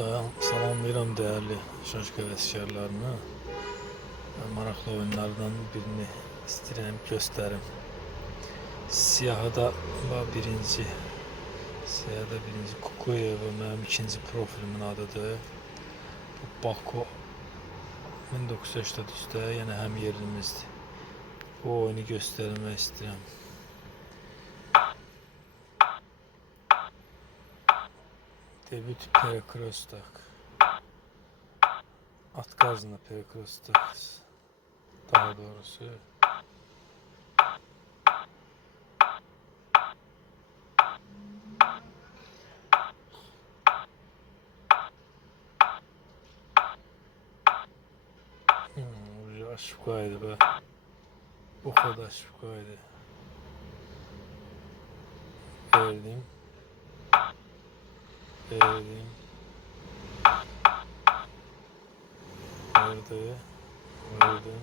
Salam, salamlayıram değerli Şaşka əsgərlərini. Maraqlı oyunlardan birini istəyirəm göstərim. Siyahıda var birinci. Siyahıda birinci Kukuyev mənim ikinci profilimin adıdır. Bu Baku 1983-də yenə həm yerimizdir. Bu oyunu göstərmək istəyirəm. Debüt perikros tak. At gazına perikros tak. Daha doğrusu. Hmm, aşıkaydı be. Bu kadar aşıkaydı. Verdim. Verdim. Vurdu. Vurdum.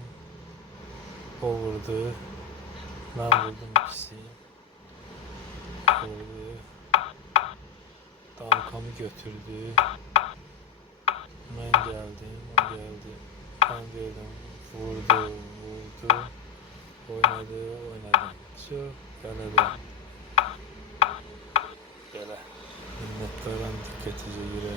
O vurdu. Ben vurdum ikisi. Vurdu. Damkamı götürdü. Ben geldim. O geldi. Ben geldim. Vurdu. Vurdu. Oynadı. Oynadı. Çok. Galebe. Minnettarım dikkatinize göre.